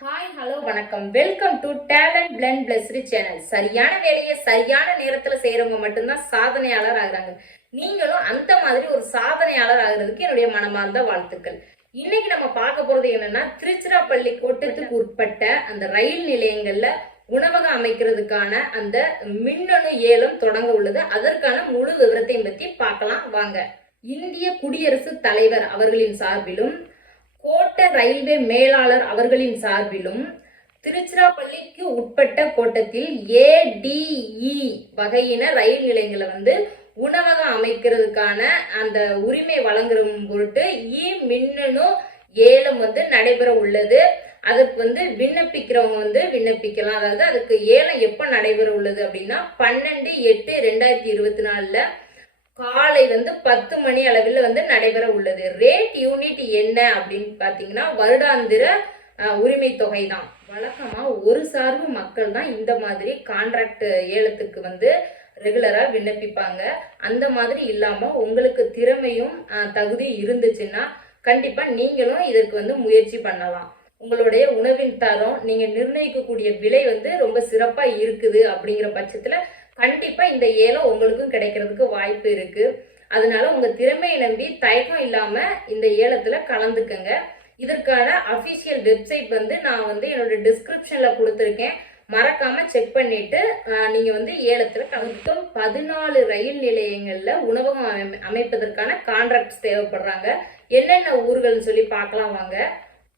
Hi hello வணக்கம். Welcome to talent பிளண்ட் பிளஸ்ரி சேனல் சரியான வேலையை சரியான நேரத்தில் செய்கிறவங்க மட்டும்தான் சாதனையாளர் ஆகுறாங்க. நீங்களும் அந்த மாதிரி ஒரு சாதனையாளர் ஆகுறதுக்கு என்னுடைய மனமார்ந்த வாழ்த்துக்கள். இன்னைக்கு நம்ம பார்க்க போறது என்னன்னா திருச்சிராப்பள்ளி கோட்டத்துக்கு உட்பட்ட அந்த ரயில் நிலையங்கள்ல உணவகம் அமைக்கிறதுக்கான அந்த மின்னணு ஏலம் தொடங்க உள்ளது. அதற்கான முழு விவரத்தையும் பத்தி பார்க்கலாம். வாங்க. இந்திய குடியரசு தலைவர் அவர்களின் சார்பிலும் கோட்ட ரயில்வே மேலாளர் அவர்களின் சார்பிலும் திருச்சிராப்பள்ளிக்கு உட்பட்ட கோட்டத்தில் ஏடிஇ வகையின ரயில் நிலையங்களை வந்து உணவகம் அமைக்கிறதுக்கான அந்த உரிமை வழங்குற பொருட்டு இ மின்னணு ஏலம் வந்து நடைபெற உள்ளது. அதுக்கு வந்து விண்ணப்பிக்கிறவங்க வந்து விண்ணப்பிக்கலாம். அதாவது அதுக்கு ஏலம் எப்போ நடைபெற உள்ளது அப்படின்னா பன்னெண்டு எட்டு ரெண்டாயிரத்தி இருபத்தி நாலில் காலை வந்து பத்து மணி அளவில் வந்து நடைபெற உள்ளது. ரேட் யூனிட் என்ன அப்படின்னு பார்த்தீங்கன்னா வருடாந்திர உரிமை தொகை தான். வழக்கமாக ஒரு சார்பு மக்கள் தான் இந்த மாதிரி கான்ட்ராக்ட் ஏலத்துக்கு வந்து ரெகுலராக விண்ணப்பிப்பாங்க. அந்த மாதிரி இல்லாமல் உங்களுக்கு திறமையும் தகுதி தகுதியும் இருந்துச்சுன்னா கண்டிப்பாக நீங்களும் இதற்கு வந்து முயற்சி பண்ணலாம். உங்களுடைய உணவின் தரம் நீங்கள் நிர்ணயிக்கக்கூடிய விலை வந்து ரொம்ப சிறப்பாக இருக்குது அப்படிங்கிற பட்சத்தில் கண்டிப்பாக இந்த ஏலம் உங்களுக்கும் கிடைக்கிறதுக்கு வாய்ப்பு இருக்குது அதனால உங்கள் திறமையை நம்பி தயக்கம் இல்லாமல் இந்த ஏலத்தில் கலந்துக்கங்க. இதற்கான அஃபிஷியல் வெப்சைட் வந்து நான் வந்து என்னோட டிஸ்கிரிப்ஷனில் கொடுத்துருக்கேன். மறக்காமல் செக் பண்ணிட்டு நீங்கள் வந்து ஏலத்தில் மொத்தம் பதினாலு ரயில் நிலையங்களில் உணவகம் அமை- அமைப்பதற்கான கான்ட்ராக்ட்ஸ் தேவைப்படுறாங்க. என்னென்ன ஊர்கள்னு சொல்லி பார்க்கலாம் வாங்க.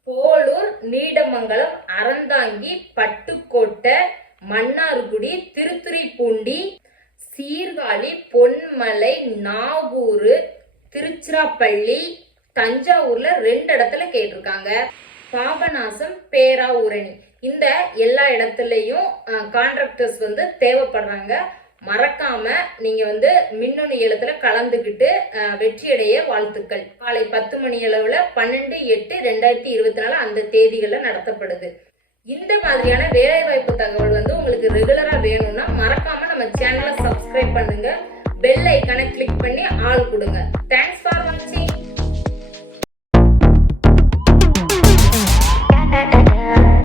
போலூர் நீடமங்கலம் அறந்தாங்கி பட்டுக்கோட்டை மன்னார்குடி திருத்துறைப்பூண்டி சீர்காழி பொன்மலை நாகூர் திருச்சிராப்பள்ளி தஞ்சாவூர்ல ரெண்டு இடத்துல கேட்டிருக்காங்க. பாபநாசம் பேராவூரணி. இந்த எல்லா இடத்துலையும் கான்ட்ராக்டர்ஸ் வந்து தேவைப்படுறாங்க. மறக்காம நீங்க வந்து மின்னணு ஏலத்துல கலந்துக்கிட்டு வெற்றியடைய வாழ்த்துக்கள். காலை பத்து மணி அளவுல பன்னெண்டு எட்டு ரெண்டாயிரத்தி இருபத்தி நாலு அந்த தேதிகள்ல நடத்தப்படுது. இந்த மாதிரியான வேலைவாய்ப்பு ரெகுலராக வேணும்னா மறக்காம நம்ம சேனலை சப்ஸ்கிரைப் பண்ணுங்க. பெல் ஐக்கனை கிளிக் பண்ணி ஆள் கொடுங்க. தேங்க்ஸ் ஃபார் வாட்சிங்